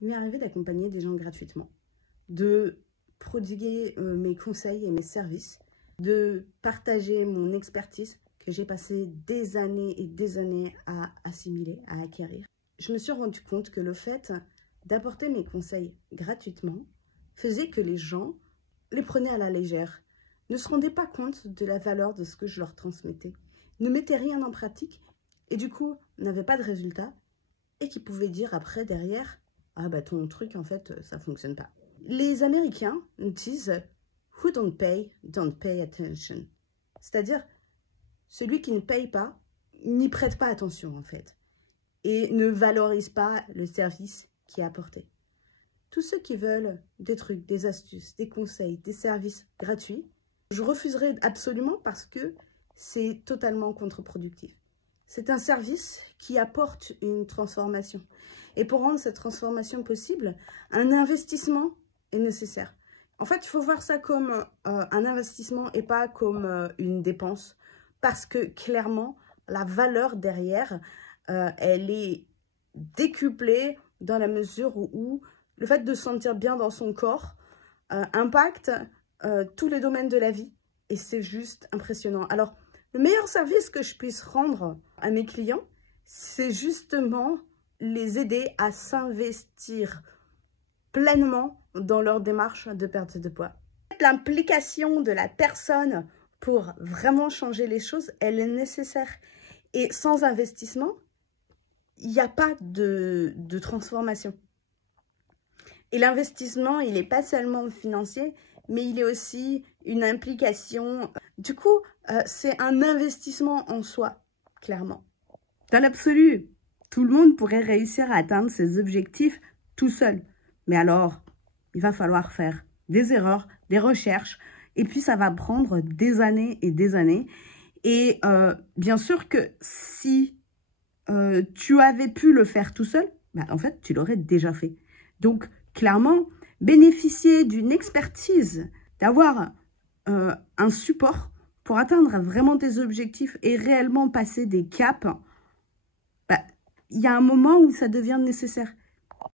Il m'est arrivé d'accompagner des gens gratuitement, de prodiguer mes conseils et mes services, de partager mon expertise que j'ai passé des années et des années à assimiler, à acquérir. Je me suis rendu compte que le fait d'apporter mes conseils gratuitement faisait que les gens les prenaient à la légère, ne se rendaient pas compte de la valeur de ce que je leur transmettais, ne mettaient rien en pratique et du coup n'avaient pas de résultat et qui pouvaient dire après derrière « Ah bah ton truc en fait ça fonctionne pas ». Les Américains disent « Who don't pay attention ». C'est-à-dire celui qui ne paye pas n'y prête pas attention en fait et ne valorise pas le service qui est apporté. Tous ceux qui veulent des trucs, des astuces, des conseils, des services gratuits, je refuserai absolument parce que c'est totalement contre-productif. C'est un service qui apporte une transformation. Et pour rendre cette transformation possible, un investissement est nécessaire. En fait, il faut voir ça comme un investissement et pas comme une dépense. Parce que clairement, la valeur derrière, elle est décuplée dans la mesure où le fait de se sentir bien dans son corps impacte tous les domaines de la vie. Et c'est juste impressionnant. Alors, le meilleur service que je puisse rendre à mes clients, c'est justement les aider à s'investir pleinement dans leur démarche de perte de poids. L'implication de la personne pour vraiment changer les choses, elle est nécessaire. Et sans investissement, il n'y a pas de transformation. Et l'investissement, il n'est pas seulement financier, mais il est aussi une implication. Du coup, c'est un investissement en soi, clairement. Dans l'absolu, tout le monde pourrait réussir à atteindre ses objectifs tout seul. Mais alors, il va falloir faire des erreurs, des recherches, et puis ça va prendre des années et des années. Et bien sûr que si tu avais pu le faire tout seul, bah, en fait, tu l'aurais déjà fait. Donc, clairement, bénéficier d'une expertise, d'avoir un support pour atteindre vraiment tes objectifs et réellement passer des caps, bah, il y a un moment où ça devient nécessaire.